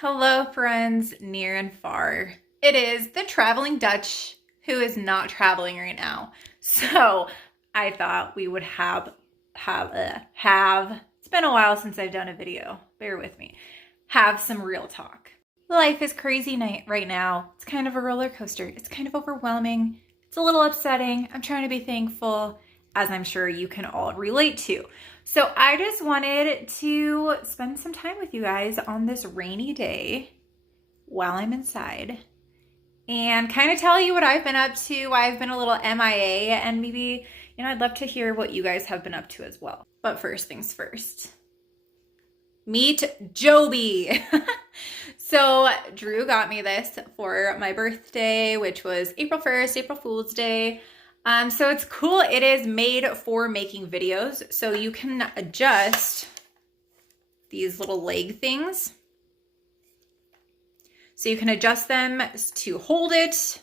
Hello, friends near and far. It is the traveling Dutch who is not traveling right now. So I thought we would have. It's been a while since I've done a video. Bear with me. Have some real talk. Life is crazy right now. It's kind of a roller coaster. It's kind of overwhelming. It's a little upsetting. I'm trying to be thankful, as I'm sure you can all relate to. So I just wanted to spend some time with you guys on this rainy day while I'm inside and kind of tell you what I've been up to, why I've been a little MIA, and maybe, I'd love to hear what you guys have been up to as well. But first things first, meet Joby. So Drew got me this for my birthday, which was April 1st, April Fool's Day. So it's cool. It is made for making videos. So you can adjust these little leg things. So you can adjust them to hold it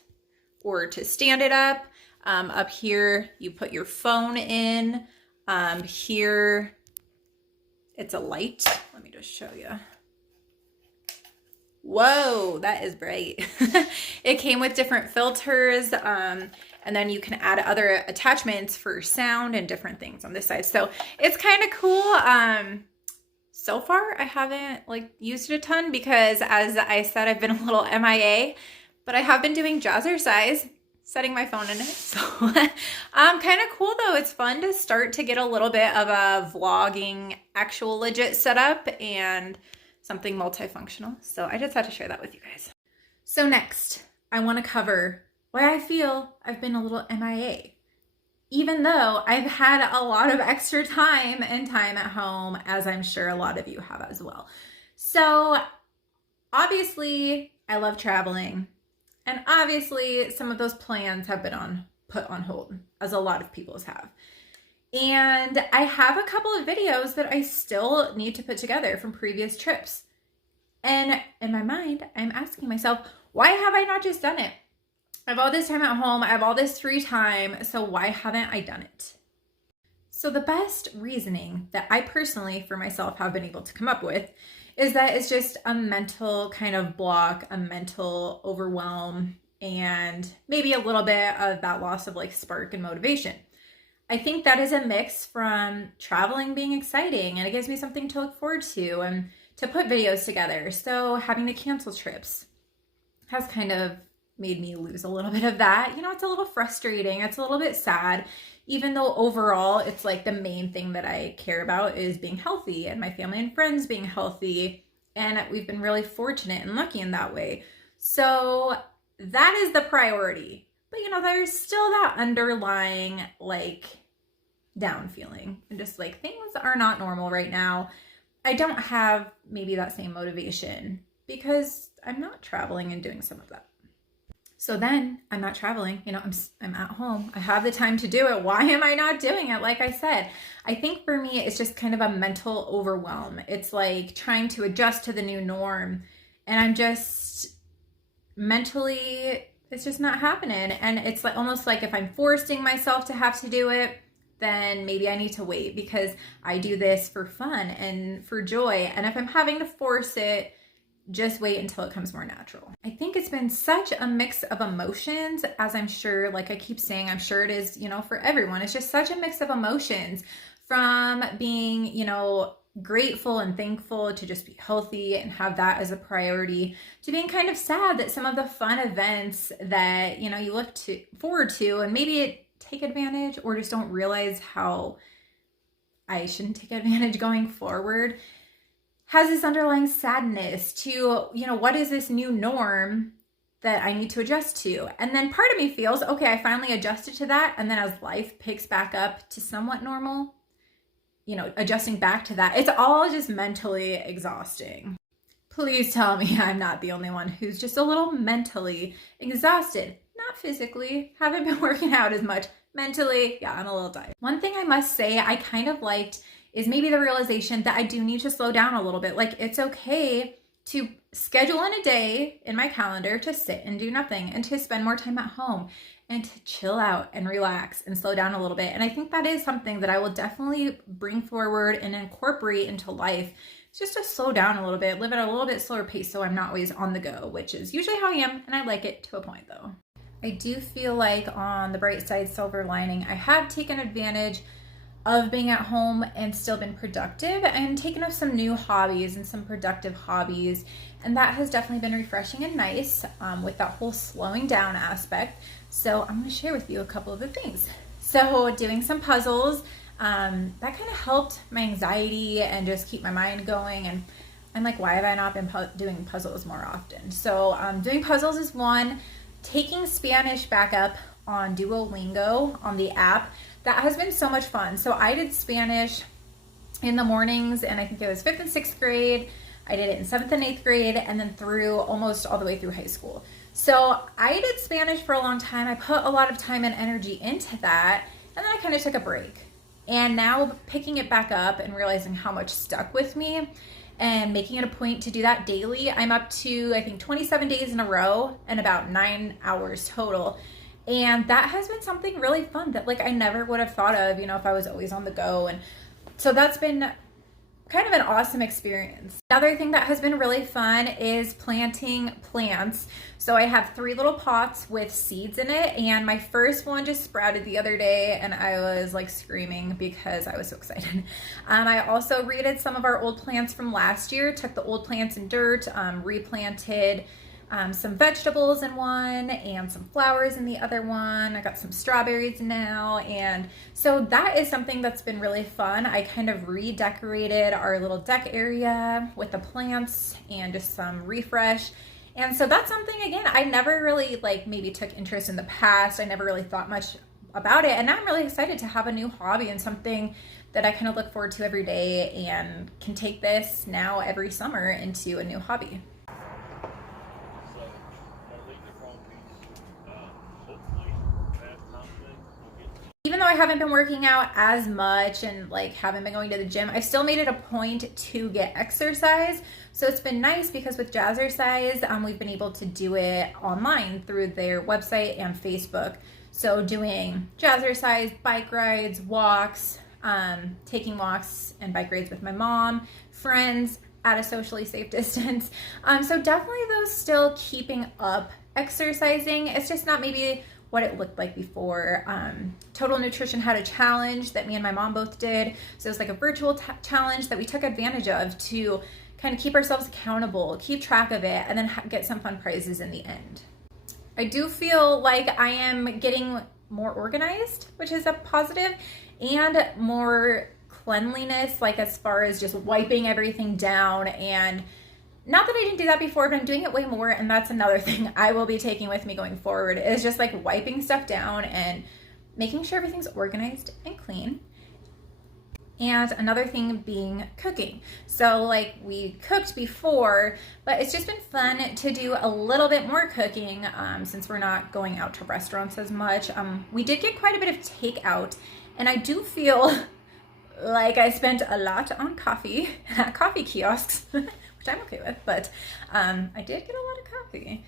or to stand it up. Up here, you put your phone in. Here, it's a light. Let me just show you. Whoa, that is bright. It came with different filters. And then you can add other attachments for sound and different things on this side. So it's kind of cool. So far, I haven't used it a ton because, as I said, I've been a little MIA, but I have been doing jazzercise, setting my phone in it. So kind of cool though. It's fun to start to get a little bit of a vlogging, actual legit setup and something multifunctional. So I just had to share that with you guys. So next, I want to cover why I feel I've been a little MIA, even though I've had a lot of extra time at home, as I'm sure a lot of you have as well. So obviously I love traveling, and obviously some of those plans have been put on hold, as a lot of people's have. And I have a couple of videos that I still need to put together from previous trips. And in my mind, I'm asking myself, why have I not just done it? I have all this time at home. I have all this free time. So why haven't I done it? So the best reasoning that I personally, for myself, have been able to come up with is that it's just a mental kind of block, a mental overwhelm, and maybe a little bit of that loss of spark and motivation. I think that is a mix from traveling being exciting, and it gives me something to look forward to and to put videos together. So having to cancel trips has kind of made me lose a little bit of that. It's a little frustrating. It's a little bit sad, even though overall it's the main thing that I care about is being healthy and my family and friends being healthy. And we've been really fortunate and lucky in that way. So that is the priority. But there's still that underlying down feeling and just things are not normal right now. I don't have maybe that same motivation because I'm not traveling and doing some of that. So then I'm not traveling, I'm at home. I have the time to do it. Why am I not doing it? Like I said, I think for me, it's just kind of a mental overwhelm. It's trying to adjust to the new norm. And I'm just mentally, it's just not happening. And it's almost like if I'm forcing myself to have to do it, then maybe I need to wait because I do this for fun and for joy. And if I'm having to force it, just wait until it comes more natural. I think it's been such a mix of emotions, as I'm sure, I keep saying, I'm sure it is, for everyone. It's just such a mix of emotions from being, grateful and thankful to just be healthy and have that as a priority, to being kind of sad that some of the fun events that, you look forward to and maybe take advantage or just don't realize how I shouldn't take advantage going forward, has this underlying sadness to, what is this new norm that I need to adjust to? And then part of me feels, okay, I finally adjusted to that. And then as life picks back up to somewhat normal, adjusting back to that, it's all just mentally exhausting. Please tell me I'm not the only one who's just a little mentally exhausted. Not physically, haven't been working out as much. Mentally, yeah, I'm a little tired. One thing I must say I kind of liked is maybe the realization that I do need to slow down a little bit. It's okay to schedule in a day in my calendar to sit and do nothing and to spend more time at home and to chill out and relax and slow down a little bit. And I think that is something that I will definitely bring forward and incorporate into life is just to slow down a little bit, live at a little bit slower pace so I'm not always on the go, which is usually how I am, and I like it to a point though. I do feel like on the bright side, silver lining, I have taken advantage of being at home and still been productive and taken up some new hobbies and some productive hobbies. And that has definitely been refreshing and nice with that whole slowing down aspect. So I'm going to share with you a couple of the things. So doing some puzzles, that kind of helped my anxiety and just keep my mind going. And I'm like, why have I not been doing puzzles more often? So doing puzzles is one. Taking Spanish back up on Duolingo on the app, that has been so much fun. So I did Spanish in the mornings, and I think it was 5th and 6th grade. I did it in 7th and 8th grade, and then through almost all the way through high school. So I did Spanish for a long time. I put a lot of time and energy into that, and then I kind of took a break. And now picking it back up and realizing how much stuck with me and making it a point to do that daily. I'm up to, I think, 27 days in a row and about 9 hours total. And that has been something really fun that like I never would have thought of, if I was always on the go. And so that's been kind of an awesome experience. Another thing that has been really fun is planting plants. So I have 3 little pots with seeds in it, and my first one just sprouted the other day, and I was like screaming because I was so excited. I also reeded some of our old plants from last year, took the old plants and dirt, replanted some vegetables in one and some flowers in the other one. I got some strawberries now, and so that is something that's been really fun. I kind of redecorated our little deck area with the plants and just some refresh. And so that's something, again, I never really maybe took interest in the past. I never really thought much about it, and now I'm really excited to have a new hobby and something that I kind of look forward to every day and can take this now every summer into a new hobby. Even though I haven't been working out as much and haven't been going to the gym, I still made it a point to get exercise. So it's been nice because with Jazzercise, we've been able to do it online through their website and Facebook. So doing Jazzercise, bike rides, walks, taking walks and bike rides with my mom, friends at a socially safe distance. So definitely those still keeping up exercising. It's just not maybe what it looked like before. Total Nutrition had a challenge that me and my mom both did. So it was like a virtual challenge that we took advantage of to kind of keep ourselves accountable, keep track of it, and then get some fun prizes in the end. I do feel like I am getting more organized, which is a positive, and more cleanliness, as far as just wiping everything down. And not that I didn't do that before, but I'm doing it way more, and that's another thing I will be taking with me going forward, is just wiping stuff down and making sure everything's organized and clean. And another thing being cooking. So we cooked before, but it's just been fun to do a little bit more cooking since we're not going out to restaurants as much. We did get quite a bit of takeout, and I do feel like I spent a lot on coffee at coffee kiosks, which I'm okay with, but I did get a lot of coffee.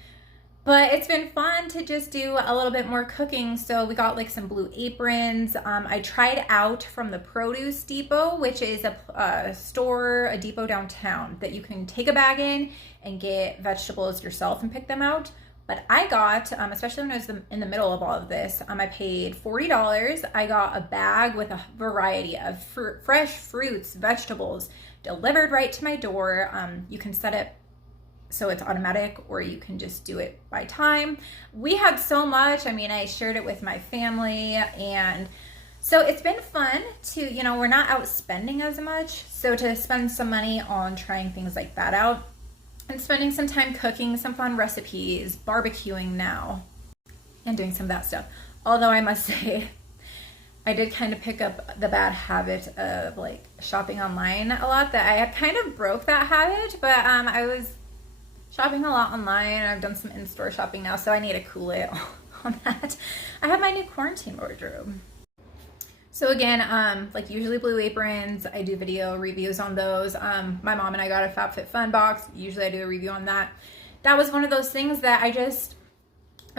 But it's been fun to just do a little bit more cooking. So we got some Blue Aprons. I tried out from the Produce Depot, which is a depot downtown that you can take a bag in and get vegetables yourself and pick them out. But I got, especially when I was in the middle of all of this, I paid $40. I got a bag with a variety of fresh fruits, vegetables, delivered right to my door. You can set it so it's automatic, or you can just do it by time. We had so much. I shared it with my family, and so it's been fun to, we're not out spending as much. So to spend some money on trying things like that out and spending some time cooking some fun recipes, barbecuing now, and doing some of that stuff. Although I must say, I did kind of pick up the bad habit of shopping online a lot, that I had kind of broke that habit, but I was shopping a lot online. I've done some in-store shopping now, so I need to cool it on that. I have my new quarantine wardrobe. So again, usually Blue Aprons, I do video reviews on those. My mom and I got a FabFitFun box. Usually I do a review on that. That was one of those things that I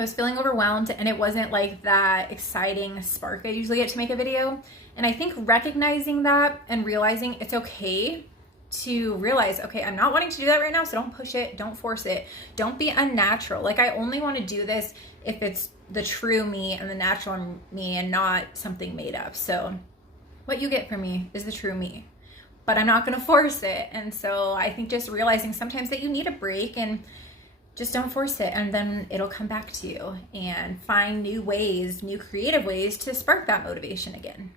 was feeling overwhelmed, and it wasn't that exciting spark I usually get to make a video. And I think recognizing that and realizing it's okay to realize, okay, I'm not wanting to do that right now, so don't push it, don't force it, don't be unnatural. Like, I only want to do this if it's the true me and the natural me and not something made up. So what you get from me is the true me, but I'm not going to force it. And so I think just realizing sometimes that you need a break and just don't force it, and then it'll come back to you, and find new ways, new creative ways to spark that motivation again.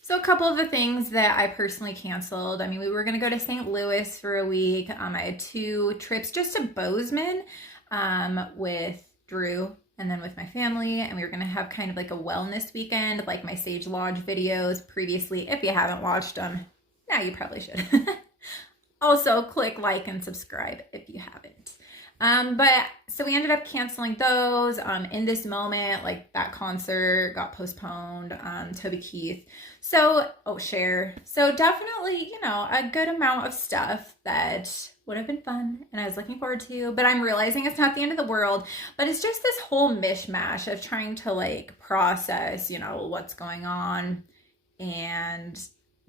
So a couple of the things that I personally canceled. I mean, we were going to go to St. Louis for a week. I had 2 trips just to Bozeman with Drew and then with my family. And we were going to have kind of like a wellness weekend, like my Sage Lodge videos previously. If you haven't watched them, now you probably should. Also, click like and subscribe if you haven't. But so we ended up canceling those in this moment. Like, that concert got postponed, Toby Keith. So, Cher. So definitely, you know, a good amount of stuff that would have been fun and I was looking forward to, but I'm realizing it's not the end of the world, but it's just this whole mishmash of trying to like process, you know, what's going on and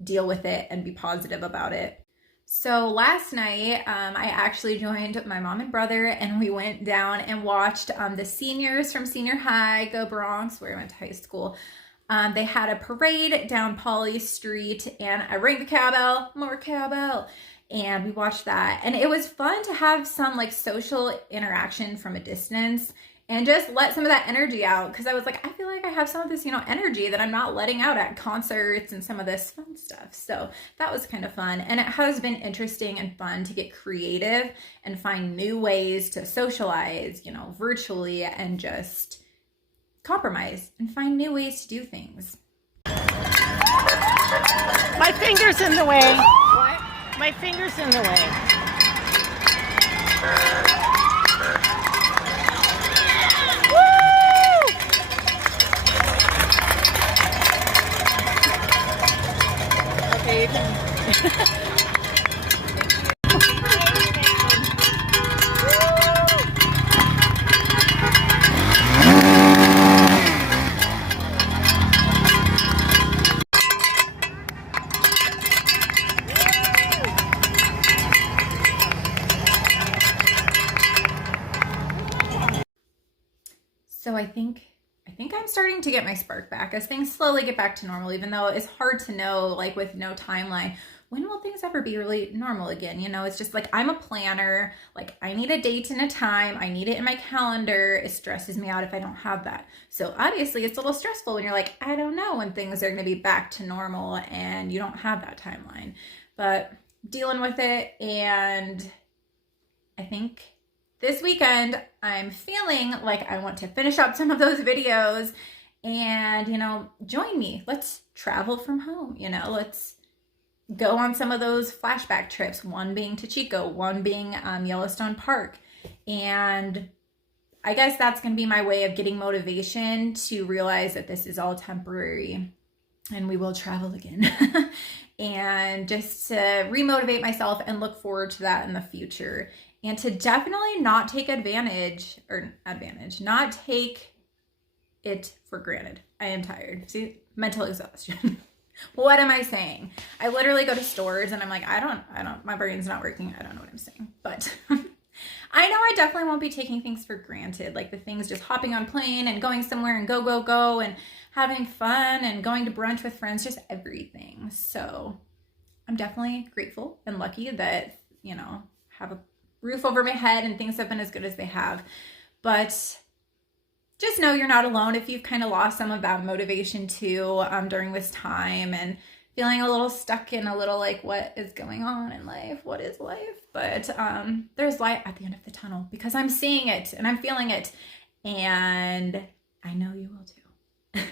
deal with it and be positive about it. So last night, I actually joined my mom and brother, and we went down and watched the seniors from senior high, Go Bronx, where I went to high school. They had a parade down Polly Street, and I rang the cowbell, more cowbell, and we watched that. And it was fun to have some like social interaction from a distance and just let some of that energy out, because I was like, I feel like I have some of this, you know, energy that I'm not letting out at concerts and some of this fun stuff. So that was kind of fun. And it has been interesting and fun to get creative and find new ways to socialize, you know, virtually, and just compromise and find new ways to do things. My finger's in the way. What? My finger's in the way. So I think I'm starting to get my spark back as things slowly get back to normal, even though it's hard to know, like with no timeline, when will things ever be really normal again? You know, it's just like, I'm a planner, like I need a date and a time, I need it in my calendar. It stresses me out if I don't have that. So obviously it's a little stressful when you're like, I don't know when things are going to be back to normal and you don't have that timeline, but dealing with it. And I think this weekend, I'm feeling like I want to finish up some of those videos and, you know, join me. Let's travel from home, you know, let's go on some of those flashback trips, one being to Chico, one being Yellowstone Park. And I guess that's going to be my way of getting motivation to realize that this is all temporary and we will travel again. And just to remotivate myself and look forward to that in the future. And to definitely not take not take it for granted. I am tired. See, mental exhaustion. What am I saying? I literally go to stores and I'm like, my brain's not working. I don't know what I'm saying. But I know I definitely won't be taking things for granted. Like the things just hopping on plane and going somewhere and go and having fun and going to brunch with friends, just everything. So I'm definitely grateful and lucky that, you know, have a roof over my head and things have been as good as they have. But just know you're not alone if you've kind of lost some of that motivation too during this time and feeling a little stuck in a little like, what is going on in life? What is life? But there's light at the end of the tunnel because I'm seeing it and I'm feeling it, and I know you will too.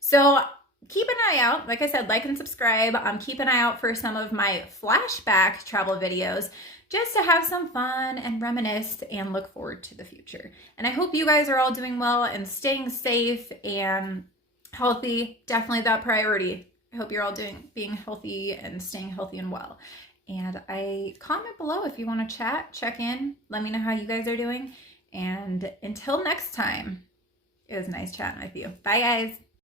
So keep an eye out. Like I said, like and subscribe. Keep an eye out for some of my flashback travel videos, just to have some fun and reminisce and look forward to the future. And I hope you guys are all doing well and staying safe and healthy. Definitely that priority. I hope you're all being healthy and staying healthy and well. And comment below if you want to chat, check in, let me know how you guys are doing. And until next time, it was nice chatting with you. Bye guys.